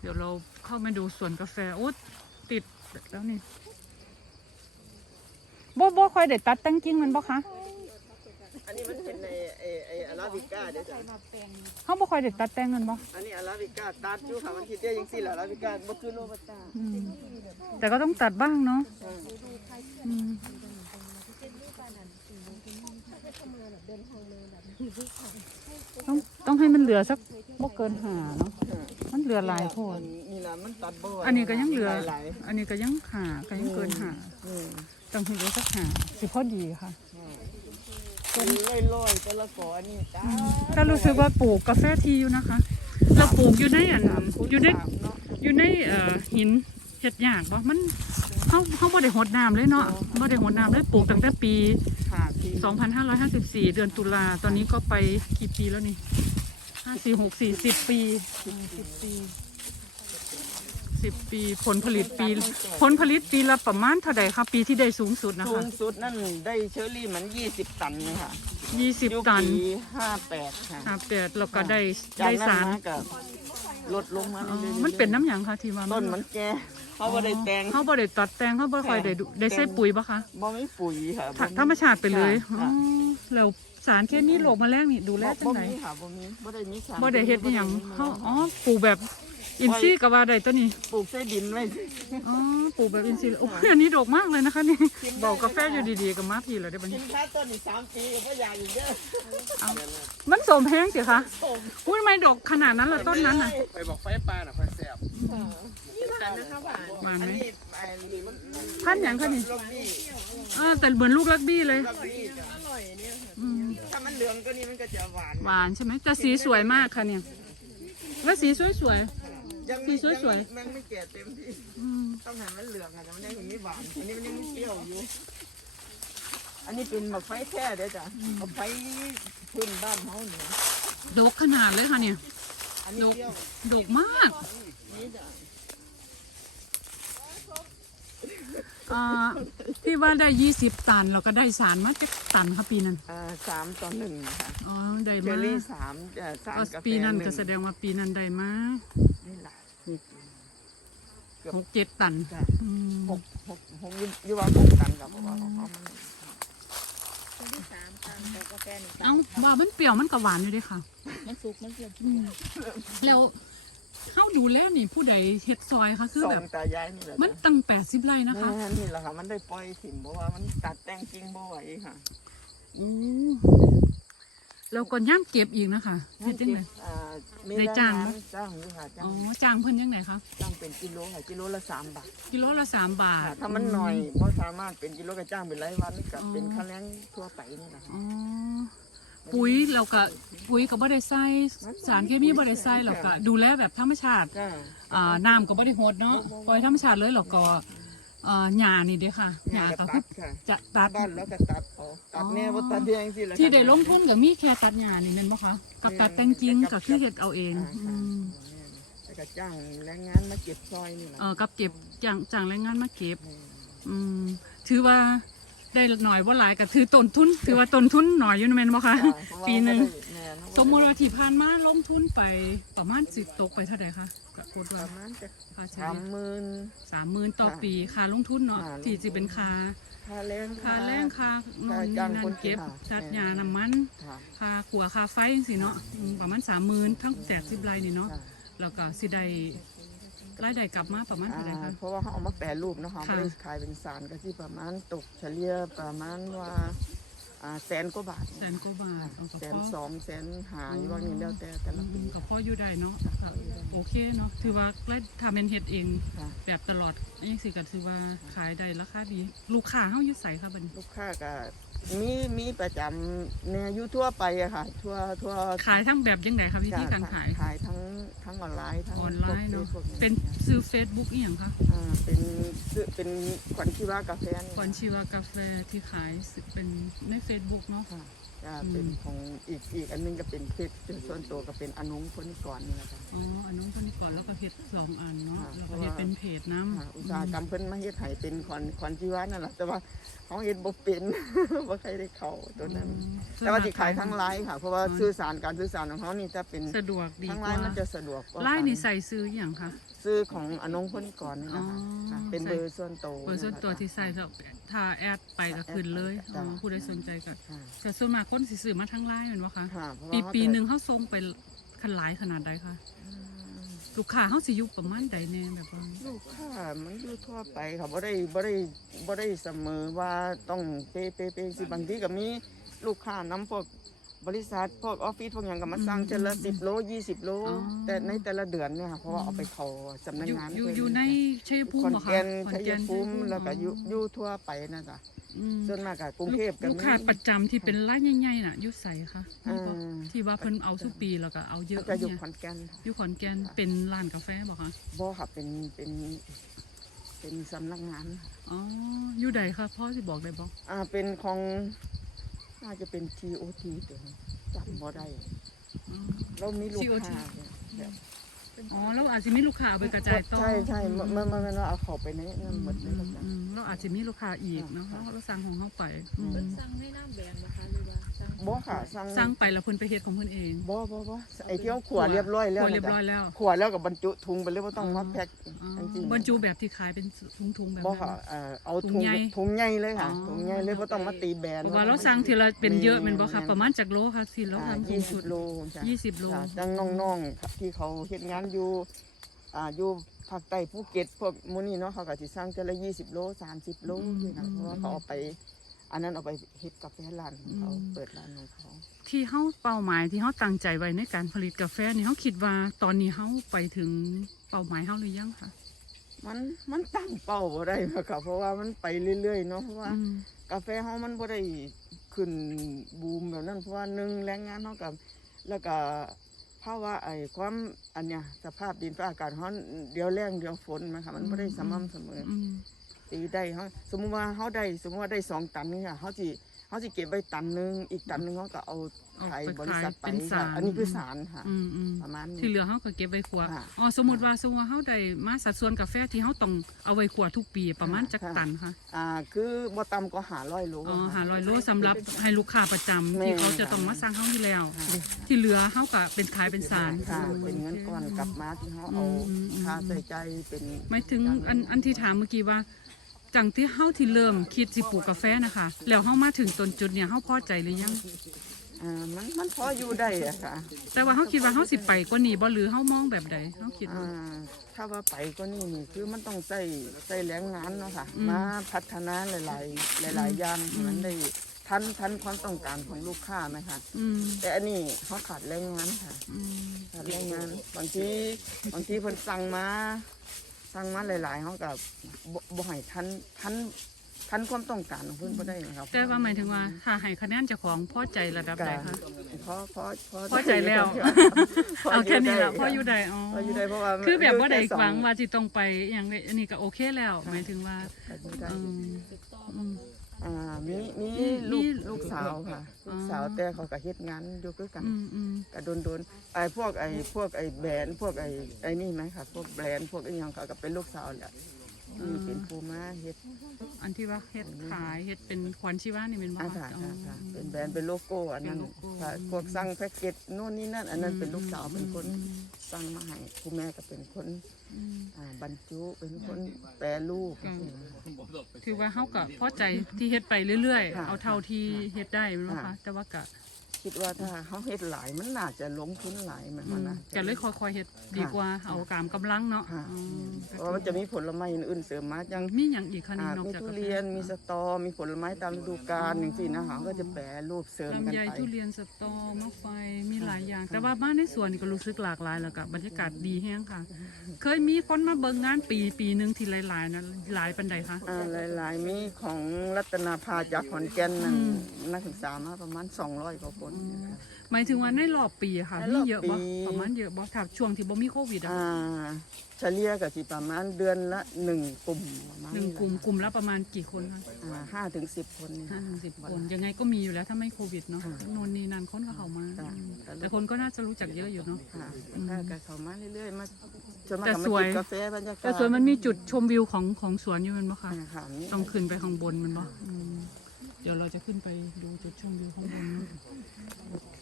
เดี๋ยวเราเข้ามาดูสวนกาแฟโอ้ติดแล้วนี่บ่บ่ค่อยได้ตัดแต่งกิ่งมันบ่คะอันนี้มันเป็นในไอไออาราบิก้าเดี๋ยวจ้ะเฮาบ่ค่อยได้ตัดแต่งมันบ่อันนี้อาราบิก้าตัดอยู่ค่ะมันคิดได้ยังสี่แหละอาราบิก้าบ่คือโรบัสต้าอืมแต่ก็ต้องตัดบ้างเนาะอืมต้องต้องให้มันเหลือสักบ่เกินหาเนาะ มันเหลือหลายโพดนี่ล่ะมันตัดบ่ไหวอันนี้ก็ยังเหลือ หลายอันนี้ก็ยังหาก็ยังเกินหาๆอืมต้องให้เหลือสักหาสิพอดีค่ะต้นลอยๆแต่ละกออันนี้จ้าก็รู้สึกว่าปลูกกาแฟทีอยู่นะคะ เราปลูกอยู่ในอันอยู่ในสามเนาะอยู่ในเอ่อหินเห็ดยากบ่มันเฮาเฮาบ่ได้หดน้ำเลยเนาะบ่ได้หดน้ำเลยปลูกตั้งแต่ปี ค่ะพี่2554 เดือนตุลาตอนนี้ก็ไปกี่ปีแล้วนี่ 5 4 6 4 10ปี10ปี10ปีผลผลิตปี ผลผลิตปีละประมาณเท่าใดคะปีที่ได้สูงสุดนะสูคะงสุดนั่นได้เชอรี่มัน20ตันนะคะ20ตันปี58ค่ะครับแต่เราก็ได้จากได้นั้นสารมาก็ลดลงมาอ๋อเรื่อยๆมันเป็นน้ำหยังคะที่ว่าต้นมันแก่เขาบ่ได้แต่งเขาบ่ได้ตัดแต่งเขาบ่ค่อยได้ดูได้ใส่ปุ๋ยปะคะบ่มีปุ๋ยค่ะธรธรรมชาติไปเลยค่ะอ๋อแล้ว สารเคมีโลกแมลงนี่ดูแลจังบ่ไดมีค่ะบ่มีบ่ได้มีสารบ่ได้เฮ็ดอหยังเขาอ๋อปลูกแบบ อินทรีย์ก็ว่าได้ตัวนี้ปลูกใส่ดินไว้อ๋อปลูกแบบอินทรีย์โอ้ยอันนี้ดกมากเลยนะคะนี่บอกกาแฟอยู่ดีๆกับมาพี่เลยได้บัดกินี้นค่าต้นอีกสามปีก็บ่อยากอีกเด้อเอามันสมแพงสิคะอุ้ยทำไมดกขนาดนั้นล่ะต้นนั้นน่ะ ไปบอกไฟปลาน่ะไฟแสบนี่หวานนะคะหวานหวานไหม อันนี้ไอ้นี่มันพันธุ์หยังคะนี่ลูกบี้เออแต่เหมือนลูกลักบี้เลยลูกบี้จะอร่อยเนี่ยอืมถ้ามันเหลืองก็นี่มันก็จะหวานหวานใช่ไหมแต่สีสวยมากค่ะเนี่ย แล้วสีสวย ยังไม่สีสวยๆงไม่มันไม่แก่เต็มที่ๆอืมต้องให้มันเหลืองอะแต่มันยังไม่หวานอันนี้มันยังไม่เปรี้ยวอยู่ อันนี้เป็นแบบไฟแท้เด้อจ้ะบักไฟพื้นบ้านเขาเนี่ยดกขนาดเลยค่ะเนี่ย อันนี้เปรี้ยวดกมากนี่จ้ะอ่าที่ว่าได้ยี่สิบตัน เราก็ได้สารมาจากตันค่ะปีนั้น อ่าสามต่อหนึ่งนะคะอ๋อ ได้เจอมารี่สามเอ่อสามก็กาแฟปีนั้นหงก็แสดงว่าปีนั้นได้มา นี่แหละ หกเจ็ดตันจ้ะ อืมหกหกหกอยี่ว่าหกตันกับเพราะว่าของเขามันเอ้าว่ามันเปรี้ยวมันก็หวานอยู่เด้วยค่ะ มันสุกมันเปรี้ยวอืมแล้วเข้าดูแลนี่ผู้ใดเฮ็ดซอยคะคือสอแบบงตายายนี่แหละมันตั้งแปดสิบไร่นะคะ แม่นี่แหละค่ะ มันได้ปล่อยถิ่มเพราะว่ามันตัดแต่งจริงบ่ไหวค่ะ อืม แล้วก็ย่ามเก็บอีกนะคะเฮ็ดจังไงอ่ามีได้จ้างไหมแรงจ้างอยู่ค่ะจ้าอ๋องจ้างเพิ่นยังไงคะจ้างเป็นกิโลค่ะกิโลละสามบาทกิโลละสามบาท ค่ะถ้ามันหน่อยบ่สามารถเป็นกิโลก็จ้างเป็นรายวันกับเป็นค่าแรงทั่วไปนี่แหละค่ะ อ๋อปุ๋ยเราก็ปุ๋ยก็บ่ได้ใส่สารเคมีบ่ได้ใส่เราก็ดูแลแบบธรรมชาติ จ้า อ่าน้ำก็บ่ได้โหดเนาะปล่อยธรรมชาติเลยแล้วก็ เอ่อหญ้านี่เด้อค่ะหญ้าก็ตัคือดค่ะจะตัด บ้านแล้วก็ตัดเอาตัดแน่บ่ตัดเดียงสิล่ะ ที่ได้ลงทุนก็มีแค่ตัดหญ้านี่แม่นบ่คะกับตัดแต่งจริงก็คือเฮ็ดเอาเองอ่าอืมแล้วก็จ้างแรงงานมาเก็บซอยนี่แหละเออกับเก็บจ้างจ้างแรงงานมาเก็บ อืมถือว่าได้หน่อยบ่หลายก็ถือต้นทุน ถือว่าต้นทุนหน่อยอยู่นะแม่นบ่คะจ้ะเพราะว่าปีหนึงบ่ได้แม่น สมมุติว่าที่ผ่านมาลงทุนไปประมาณสิตกไปเท่าไหร่คะก็กดปว่าระมาณจะค่าเฉสามลี่ยหมื่น สามหมื่นต่อปีค่าลงทุนเนาะค่าลงทุน ที่จะเป็นค่าค่าแรงค่าแรงค่าโน่นนี่จ้างนั่คนนเก็บค่ะจัดยาน้ำมัน ค่ะค่าขัวค่าไฟสิเนาะอืมประมาณสามหมื่นทั้งแจกสิบไรนี่เนาะค่ะแล้วก็สิได้รายได้กลับมาประมาณเท่าไหร่อ่าคะ เพราะว่าเขาเอามาแปรรูปเนาะเขาค่ะ ไม่ได้ขายเป็นสารก็ที่ประมาณตกเฉลี่ยประมาณว่า อ่าแสนกว่าบาทแสนกว่าบาทเอากับแสนพ่อสองแสนหาอยู่ว่านี่แล้วแต่แต่ละปีกับพ่ออยู่ได้เนาะค่ะโอเคเนาะถือว่าได้ทำเป็นเฮ็ดเอง ค่ะ แบบตลอดนี่สิก็ถือว่าขายได้ราคาดี ลูกค้าเฮาอยู่ใส่ค่ะบัดนี้ลูกค้าก็มีมีประจำเนี่ยอยู่ทั่วไปอะค่ะ ทั่วทั่วขายทั้งแบบยังไงคะวิธีการขาย ขายทั้งทั้งออนไลน์ทั้งออนไลน์เนาะ พวกเป็นซื้อ Facebook อีหยังคะอ่าเป็นซื้อเป็นขวัญชีวากาแฟนี่ก่อนชีวากาแฟที่ขายสิเป็นใน Facebook เนาะค่ะ จะเป็นของอีกอีกอันหนึงก็เป็นเพชรส่วนตัวก็เป็นอนุงคนก่อนนี่แหละค่ะอ๋ออันนู้นคนนี้ก่อนแล้วก็เฮ็ดสองอันเนาะค่ะแล้วก็เฮ็ดเป็นเพจน้ำค่ะอุตสาหกรรมเพิ่นมาเฮ็ดให้เป็นคอนคอนชีวะนั่นแหละแต่ว่าเขาเฮ็ดบ่เป็นบ่ใครได้เข้าตัวนั้นอืมแต่ว่าสิขายทางไลน์ค่ะ เพราะว่าสื่อสารการสื่อสารของเขานี่จะเป็นสะดวกดีทางกไลว่าน์มันจะสะดวกกว่าไล่นี่ใส่ซื้ออย่างคะซื้อของอนงคนก่อนนี่นะคะอ๋อค่ะเป็นใส่เบอร์ส่วนตัวเบอร์ส่วนตัวที่ใส่แล้วถ้าแอดไปก็ขึ้นเลยจ้ะอ๋อผู้ใดสนใจก็ค่ะจะส่วนมากคนสิซื้อมาทางไลน์แม่นบ่คะค่ะเพราะว่าปีเขาปีจะหนึ่งเขาส่งไปคันหลายขนาดใดคะลูกค้าเขาสิอยู่ประมาณใดแน่แบบว่าลูกค้ามันอยู่ทั่วไปค่ะบ่ได้บ่ได้บ่ได้เสมอว่าต้องเปเปเปสิบางทีก็มีลูกค้านำพวก บริษัทพวกออฟฟิศพวกหยังก็มาสั่งเจละสิบโลยี่สิบโลแต่ในแต่ละเดือนเนี่ยค่ะเพราะว่าเอาไปเขาสำนักอยู่งานอยู่เพิ่นอยู่ในชัยภูขมิอนบ่คะแก่นขอนชัยแก่นภูมิชัยแล้วก็อยู่อยู่ทั่วไปนะจ๊ะอืมส่วนมากก็กรุงเทพก็ลูกมีค้าประจำที่เป็นรายใหญ่ๆน่ะอยุใสค่ะอ่าที่ว่าเพิ่นเอาทุกปีแล้วก็เอาเยอะก็อยู่เนี่ยขอนแก่นอยู่ขอนแก่นเป็นร้านกาแฟบ่คะบ่ค่ะเป็นเป็นเป็นสำนักงานค่ะอ๋ออยู่ใดคะพ่อสิบอกได้บ่อ่าเป็นของ น่าจะเป็น TOT ตัวนี้จำบ่ได้อ๋อเรามีลูก TOT ค้าแบบ อ๋อแล้วอาจจะมีลูกค้าเอาไปกระจายต่อใช่ใช่มันมันมันเราเอาเข้าไปในนั่นหมดเลยอืนะมจ๊ะ อืมแล้วอาจจะมีลูกค้าอีกเนาะค่ะเราสั่งของเขาไปอืมเพิ่นสั่งให้น้ำแบงนะคะหรือว่าสั่งบ่ค่ะสั่งสั่งไปแล้วเพิ่นไปเฮ็ดของเพิ่นเองบ่บ่บ่ไอ้ที่เขาขวดเรียบร้อยแล้วขวดนะเรียบร้อยจ๊ะแล้วขวดแล้วกับบรรจุถุงไปเลยบ่ต้องมาแพ็คอ๋อจริงๆบรรจุแบบที่ขายเป็นถุงๆแบบบ่นั้น ค่ะเอ่อเอาถุถุงงใหญ่ถุงใหญ่เลยค่ะอ๋อถุงใหญ่เลยบ่ต้องมาตีแบน เพราะว่าเราสั่งทีละเป็นเยอะแม่นบ่คะประมาณจากโลค่ะที่เราอ่าทำสูยี่งสิสุบด โลจ้ะยี่สิบโลจ้ะจังน้องๆที่เขาเฮ็ดงานอยู่อ่าอยู่ภาคใต้ภูเก็ตพวกหมื้นี้เนาะเขาก็สิสั่งแต่ละ20 โล 30 โลนี่นะเพราะว่าเขาเอาไป อันนั้นเอาไปเฮ็ดกาแฟร้านของเขาเปิดร้านของเขา ที่เฮาเป้าหมายที่เฮาตั้งใจไว้ในการผลิตกาแฟนี่เฮาคิดว่าตอนนี้เฮาไปถึงเป้าหมายเฮาหรือยังคะมันมันตั้งเป้าบ่ได้หรอกค่ะเพราะว่ามันไปเรื่อยๆเนาะเพราะว่า อืม กาแฟเฮามันบ่ได้ขึ้นบูมแบบนั้นเพราะว่าหนึ่งแรงงานเฮากับแล้วก็ ภาวะไอ้ความอันเนี้ยสภาพดินฟ้าอากาศเฮาเดี๋ยวแรงเดี๋ยวฝนนะคะมันบ่ได้สม่ำเสมอ อืมปีได้เฮาสมมุติว่าเฮาได้สมมุติว่าได้สองตันนี่ค่ะเฮาสิ เฮาสิเก็บไว้ตันหนึงอีกตันหนึงเฮาก็เอาขายบริษัทไปค่ะอันนี้คือสารค่ะ อืมอืมประมาณนี้ ที่เหลือเฮาก็เก็บไว้ขวดค่ะอ๋อสมมุติว่าสมมุติว่าเฮาได้มาสัดส่วนกาแฟที่เฮาต้องเอาไว้ขวดทุกปีประมาณจักค่ะ ตันค่ะ อ่าคือบ่ต่ำก็500โลอ๋อค่ะ500โลสำหรับให้ลูกค้าประจำแม่ ที่เขาจะต้องมาสั่งเฮาอยู่แล้วค่ะที่เหลือเฮาก็เป็นขายเป็นสาร ค่ะเป็นเงินก้อนกลับมาที่เขาเอาอืมอืมอืมค่าใส่ใจเป็น หมายถึงอันอันที่ถามเมื่อกี้ว่า จังที่เฮาที่เริ่มคิดสิปลูกกาแฟนะคะ แล้วเฮามาถึงต้นจุดเนี่ยเฮาพอใจหรือยังอ่ามันมันพออยู่ได้อะค่ะแต่ว่าเฮาคิดว่าเฮาสิไปกว่านี้บ่หรือเฮามองแบบใดเฮาคิดอ่าว่าถ้าว่าไปก็นี่นี่คือมันต้องใส่ใส่แรงงานเนาะค่ะ อืม มาพัฒนาหลายๆ หลาย ๆ อย่างให้มันได้ทันทันความต้องการของลูกค้าไหมคะอืมแต่อันนี้เขาขาดแรงงานค่ะ อืมขาดแรงงานบางทีบางทีเพิ่นสั่งมา สั่งมาหลายๆเขากับบ่ให้ทันทันทันความต้องการของเพิ่นบ่ได้นะครับแต่ว่าหมายถึงว่าถ้าให้คะแนนเจ้าของพอใจระดับใดคะพอพอพอพอใจแล้วพอเอายู่แค่นี้ได้ละพออยู่ใดอ๋อพออยู่ได้เพราะว่าคือแบบว่าได้ยู่ค่สอหวังว่าสิต้องไปอย่างใดอันนี้ก็โอเคแล้ว หมายถึงว่าอยู่ได้อืมอืมอ่ามีมีมีลูกมีลูก สาวค่ะอ๋อลูกสาวแต่เขาก็เฮ็ดงานอยู่คือกันอืมอืมก็โดนโดนไอ้พวกไอ้พวกไอ้แบรนด์พวกไอ้ไอ้นี่ไหมค่ะ พวกแบรนด์พวกไอ้หยังเขาก็เป็นลูกสาวแหละ มีเป็นครูมาเฮ็ดอันที่ว่าเฮ็ดขายเฮ็ดเป็นขวัญชีวานี่เป็นบ่อาคะค่ะอ๋อค่ะค่ะเป็นแบรนด์เป็นโลโก้อันนั้นเป็นโลโก้ค่ะพวกสั่งแพ็กเกจนู่นนี่นั่นอันนั้นเป็นลูกสาวเป็นคนสั่งมาให้คุณแม่ก็เป็นคนอืมอ่าบรรจุเป็นคนแปรรูปอืมถือว่าเฮาก็พอใจที่เฮ็ดไปเรื่อยๆค่ะเอาเท่าที่เฮ็ดได้แม่นบ่คะค่ะแต่ว่าก็ คิดว่าถ้าเขาเฮ็ดหลายมันน่าจะลงทุนหลายเหมือนอืกันมนะก็เลยค่อยๆเฮ็ดดีกว่าเอากามกำลังเนาะค่ะอืมเพราะว่ามันจะมีผลไม้อื่นๆเสริมมาจังมีหยังอีกคะนี่อ่านอกมีจากทุกาแฟเรียนมีสตอมีผลไม้ตามฤดูกาลอย่างที่นะฮะก็จะแปรรูปเสริมกันลำไยไปทุเรียนสตอมะไฟมีหลายอย่าง แต่ว่าบ้านในสวนนี่ก็รู้สึกหลากหลายแล้วก็บรรยากาศดีแฮงค่ะ เคยมีคนมาเบิ่งงานปีปีหนึงที่หลายๆนะหลายปานใดคะอ่าหลายๆมีของรัตนาภาจากขอนแก่นนั่นอืมนักศึกษามาประมาณ200กว่าคนคนเนี่ยค่ะหมายถึงว่าในรอบปีอะค่ะในรมีอบเยอะบ่ปี ประมาณเยอะบ่ถ้าช่วงที่บ่มีโควิดอะอ่าเฉลี่ยก็สิประมาณเดือนละหนึ่งกลุ่มประมาณหนึ่งกลุ่มแหละกลุ่มละประมาณกี่คนคะอ่าห้าถึงสิบคนเนี่ยห้าถึงสิบคน ยังไงก็มีอยู่แล้วถ้าไม่โควิดเนาะค่ะนนนี่นั่นคนก็เข้ามาค่ะ อืมแต่คนก็น่าจะรู้จักเยอะอยู่เนาะ ค่ะอืมถ้าก็เข้ามาเรื่อยๆมาจนมาแต่กับมาสวยจิบกาแฟบรรยากาศแต่สวนมันมีจุดชมวิวของของสวนอยู่แมันบ่คะอ่าค่ะมีต้องขึ้นไปข้างบนมันบ่อืม เดี๋ยวเราจะขึ้นไปดูจุดชมวิวข้างบนโอเค